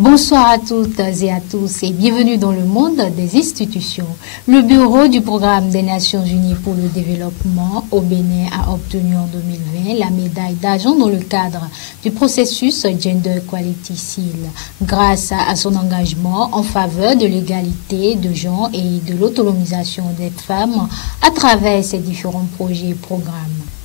Bonsoir à toutes et à tous et bienvenue dans le monde des institutions. Le Bureau du Programme des Nations Unies pour le développement au Bénin a obtenu en 2020 la médaille d'argent dans le cadre du processus Gender Equality Seal, grâce à son engagement en faveur de l'égalité de genre et de l'autonomisation des femmes à travers ses différents projets et programmes.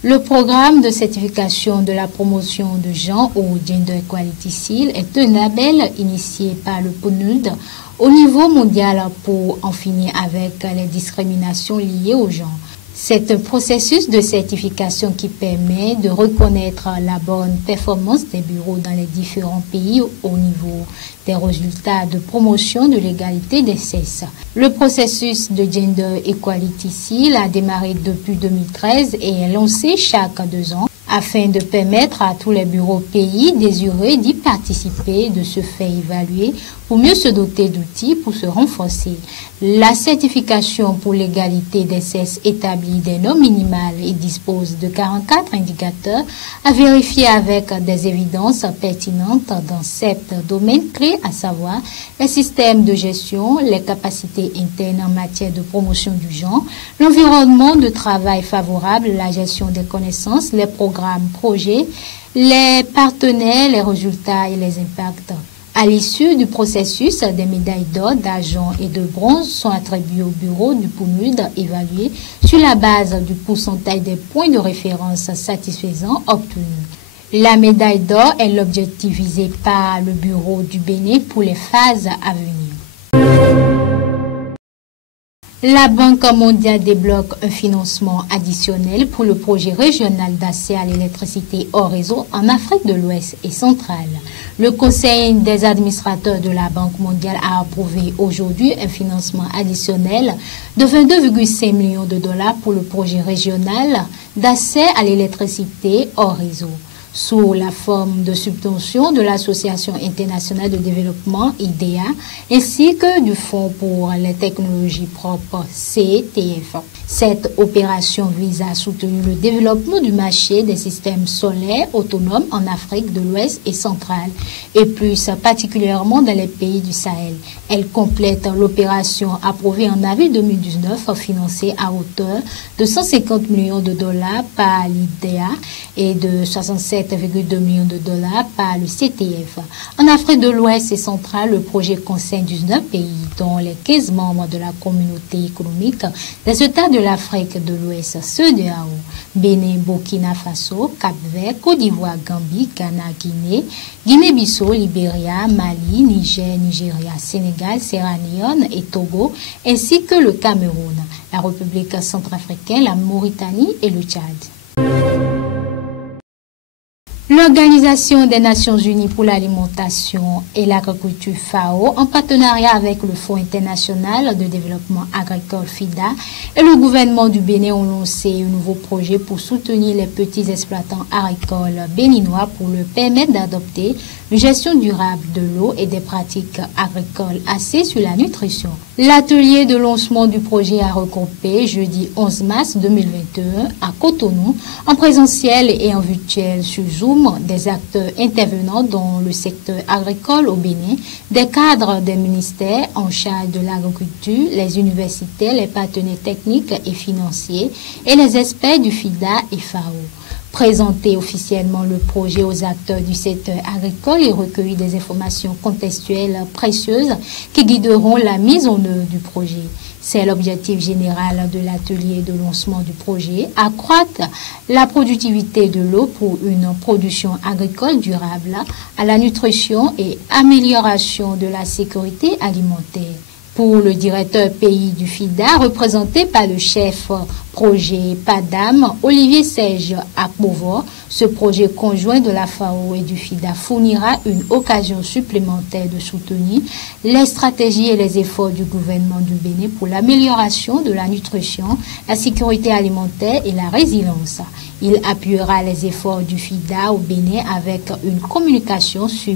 Le programme de certification de la promotion de genre ou Gender Equality Seal est un label initié par le PNUD au niveau mondial pour en finir avec les discriminations liées au genre. C'est un processus de certification qui permet de reconnaître la bonne performance des bureaux dans les différents pays au niveau des résultats de promotion de l'égalité des sexes. Le processus de Gender Equality Seal a démarré depuis 2013 et est lancé chaque 2 ans afin de permettre à tous les bureaux pays désireux d'y participer de se faire évaluer pour mieux se doter d'outils pour se renforcer. La certification pour l'égalité des sexes établit des normes minimales et dispose de 44 indicateurs à vérifier avec des évidences pertinentes dans 7 domaines clés, à savoir les systèmes de gestion, les capacités internes en matière de promotion du genre, l'environnement de travail favorable, la gestion des connaissances, les programmes, projets, les partenaires, les résultats et les impacts. À l'issue du processus, des médailles d'or, d'argent et de bronze sont attribuées au bureau du PNUD évalué sur la base du pourcentage des points de référence satisfaisants obtenus. La médaille d'or est l'objectif visé par le bureau du Bénin pour les phases à venir. La Banque mondiale débloque un financement additionnel pour le projet régional d'accès à l'électricité hors réseau en Afrique de l'Ouest et centrale. Le Conseil des administrateurs de la Banque mondiale a approuvé aujourd'hui un financement additionnel de 22,5 millions de dollars pour le projet régional d'accès à l'électricité hors réseau, sous la forme de subvention de l'Association internationale de développement IDEA ainsi que du Fonds pour les technologies propres CETF. Cette opération vise à soutenir le développement du marché des systèmes solaires autonomes en Afrique de l'Ouest et centrale et plus particulièrement dans les pays du Sahel. Elle complète l'opération approuvée en avril 2019 financée à hauteur de 150 millions de dollars par l'IDEA et de 67,2 millions de dollars par le CTF. En Afrique de l'Ouest et centrale, le projet concerne 19 pays, dont les 15 membres de la communauté économique des États de l'Afrique de l'Ouest, CEDEAO, Bénin, Burkina Faso, Cap-Vert, Côte d'Ivoire, Gambie, Ghana, Guinée, Guinée-Bissau, Libéria, Mali, Niger, Nigeria, Sénégal, Sierra Leone et Togo, ainsi que le Cameroun, la République centrafricaine, la Mauritanie et le Tchad. L'Organisation des Nations Unies pour l'alimentation et l'agriculture FAO, en partenariat avec le Fonds international de développement agricole FIDA et le gouvernement du Bénin ont lancé un nouveau projet pour soutenir les petits exploitants agricoles béninois pour leur permettre d'adopter une gestion durable de l'eau et des pratiques agricoles axées sur la nutrition. L'atelier de lancement du projet a regroupé jeudi 11 mars 2021 à Cotonou, en présentiel et en virtuel sur Zoom, des acteurs intervenant dans le secteur agricole au Bénin, des cadres des ministères en charge de l'agriculture, les universités, les partenaires techniques et financiers et les experts du FIDA et FAO. Présenter officiellement le projet aux acteurs du secteur agricole et recueillir des informations contextuelles précieuses qui guideront la mise en œuvre du projet. C'est l'objectif général de l'atelier de lancement du projet, accroître la productivité de l'eau pour une production agricole durable, à la nutrition et amélioration de la sécurité alimentaire. Pour le directeur pays du FIDA, représenté par le chef projet PADAM, Olivier Serge Akbovo, ce projet conjoint de la FAO et du FIDA fournira une occasion supplémentaire de soutenir les stratégies et les efforts du gouvernement du Bénin pour l'amélioration de la nutrition, la sécurité alimentaire et la résilience. Il appuiera les efforts du FIDA au Bénin avec une communication sur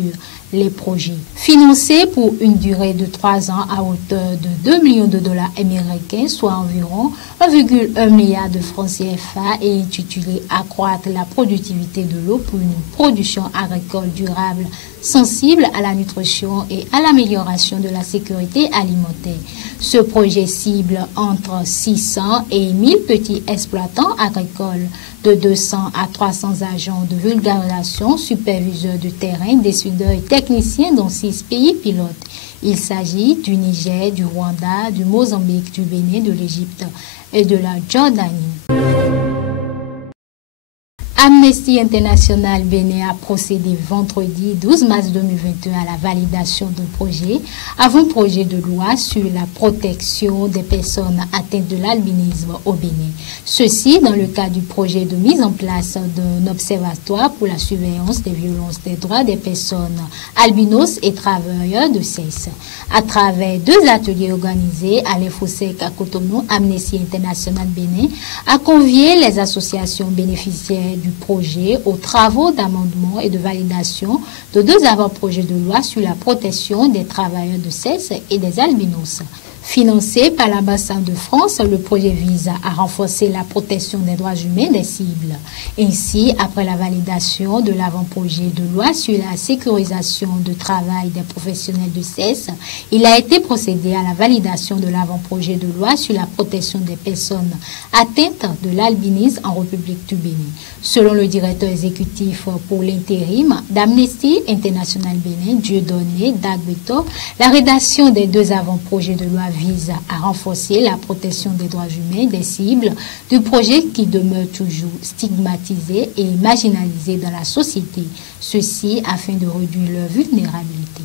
les projets. Financés pour une durée de 3 ans à hauteur de 2 millions de dollars américains, soit environ 1,1 1 milliard de francs CFA est intitulé Accroître la productivité de l'eau pour une production agricole durable, sensible à la nutrition et à l'amélioration de la sécurité alimentaire. Ce projet cible entre 600 et 1000 petits exploitants agricoles, de 200 à 300 agents de vulgarisation, superviseurs de terrain, décideurs et techniciens dans 6 pays pilotes. Il s'agit du Niger, du Rwanda, du Mozambique, du Bénin, de l'Égypte et de la Jordanie. Amnesty International Bénin a procédé vendredi 12 mars 2021 à la validation d'un projet, avant-projet de loi sur la protection des personnes atteintes de l'albinisme au Bénin. Ceci dans le cadre du projet de mise en place d'un observatoire pour la surveillance des violences des droits des personnes albinos et travailleurs de sexe. À travers 2 ateliers organisés à l'Infosec à Cotonou, Amnesty International Bénin a convié les associations bénéficiaires du projet aux travaux d'amendement et de validation de 2 avant-projets de loi sur la protection des travailleurs de sexe et des albinos. Financé par l'ambassade de France, le projet vise à renforcer la protection des droits humains des cibles. Ainsi, après la validation de l'avant-projet de loi sur la sécurisation de travail des professionnels de sexe, il a été procédé à la validation de l'avant-projet de loi sur la protection des personnes atteintes de l'albinisme en République du Bénin. Selon le directeur exécutif pour l'intérim d'Amnesty International Bénin, Dieudonné Dagbeto, la rédaction des 2 avant-projets de loi vise à renforcer la protection des droits humains des cibles du projet qui demeure toujours stigmatisées et marginalisées dans la société, ceci afin de réduire leur vulnérabilité.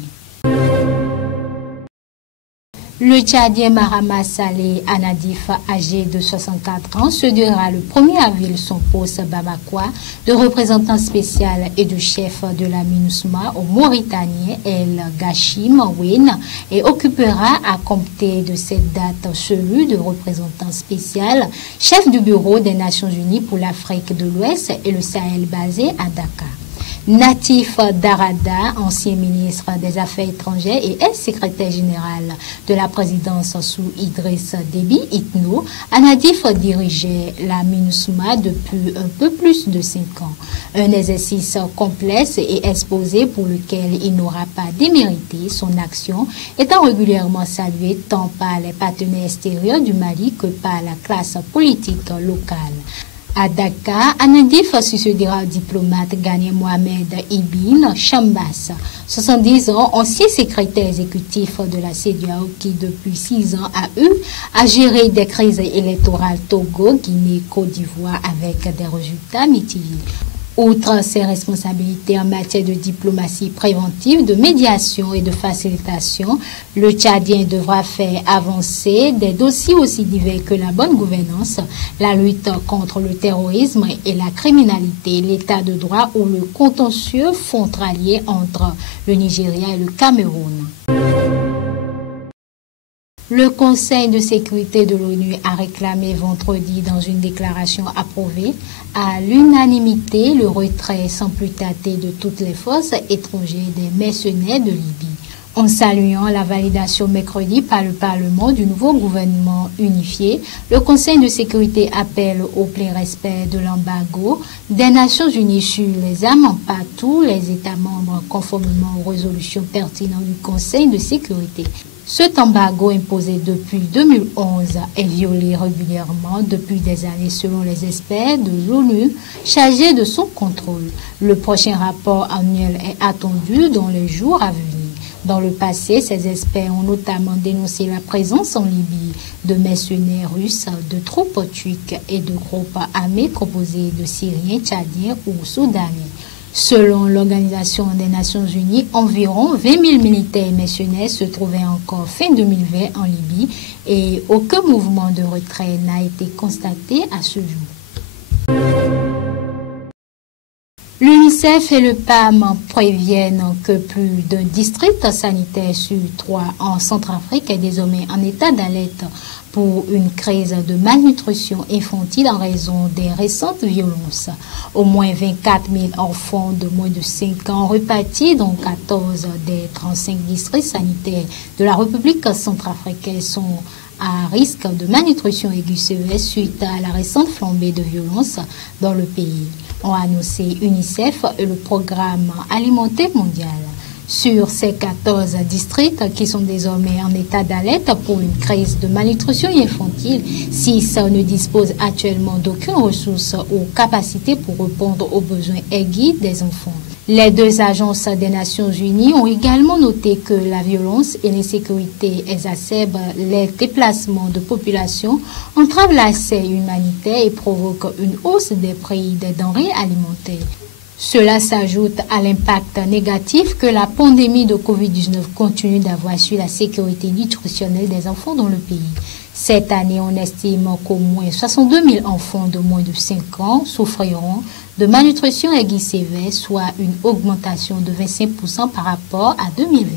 Le Tchadien Mahama Saleh Anadif, âgé de 64 ans, se donnera le 1er avril son poste Bamako de représentant spécial et de chef de la MINUSMA au Mauritanien El Gachim Wen et occupera à compter de cette date celui de représentant spécial, chef du bureau des Nations Unies pour l'Afrique de l'Ouest et le Sahel basé à Dakar. Natif Darada, ancien ministre des Affaires étrangères et ex-secrétaire général de la présidence sous Idriss Déby Itno, Anadif dirigeait la MINUSMA depuis un peu plus de 5 ans. Un exercice complexe et exposé pour lequel il n'aura pas démérité son action, étant régulièrement salué tant par les partenaires extérieurs du Mali que par la classe politique locale. À Dakar, Anadif succédera au diplomate Ghanéen Mohamed Ibn Chambas, 70 ans, ancien secrétaire exécutif de la CEDEAO qui depuis 6 ans a eu à gérer des crises électorales Togo, Guinée, Côte d'Ivoire avec des résultats mitigés. Outre ses responsabilités en matière de diplomatie préventive, de médiation et de facilitation, le Tchadien devra faire avancer des dossiers aussi divers que la bonne gouvernance, la lutte contre le terrorisme et la criminalité, l'état de droit ou le contentieux frontalier entre le Nigeria et le Cameroun. Le Conseil de sécurité de l'ONU a réclamé vendredi dans une déclaration approuvée à l'unanimité le retrait sans plus tarder de toutes les forces étrangères des mercenaires de Libye. En saluant la validation mercredi par le Parlement du nouveau gouvernement unifié, le Conseil de sécurité appelle au plein respect de l'embargo des Nations Unies sur les armes par tous les États membres conformément aux résolutions pertinentes du Conseil de sécurité. Cet embargo imposé depuis 2011 est violé régulièrement depuis des années selon les experts de l'ONU chargés de son contrôle. Le prochain rapport annuel est attendu dans les jours à venir. Dans le passé, ces experts ont notamment dénoncé la présence en Libye de mercenaires russes, de troupes turques et de groupes armés composés de Syriens, Tchadiens ou Soudanais. Selon l'Organisation des Nations Unies, environ 20 000 militaires et mercenaires se trouvaient encore fin 2020 en Libye et aucun mouvement de retrait n'a été constaté à ce jour. L'UNICEF et le PAM préviennent que plus d'un district sanitaire sur 3 en Centrafrique est désormais en état d'alerte pour une crise de malnutrition infantile en raison des récentes violences. Au moins 24 000 enfants de moins de 5 ans repartis dans 14 des 35 districts sanitaires de la République centrafricaine sont à risque de malnutrition aiguë sévère suite à la récente flambée de violence dans le pays, ont annoncé UNICEF et le Programme alimentaire mondial. Sur ces 14 districts qui sont désormais en état d'alerte pour une crise de malnutrition infantile, 6 ne disposent actuellement d'aucune ressource ou capacité pour répondre aux besoins aigus des enfants. Les 2 agences des Nations Unies ont également noté que la violence et l'insécurité exacerbent les déplacements de population, entravent l'accès humanitaire et provoquent une hausse des prix des denrées alimentaires. Cela s'ajoute à l'impact négatif que la pandémie de Covid-19 continue d'avoir sur la sécurité nutritionnelle des enfants dans le pays. Cette année, on estime qu'au moins 62 000 enfants de moins de 5 ans souffriront de malnutrition aiguë sévère, soit une augmentation de 25% par rapport à 2020.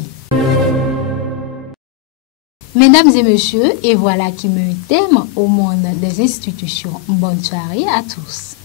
Mesdames et messieurs, et voilà qui met un terme au monde des institutions. Bonne soirée à tous.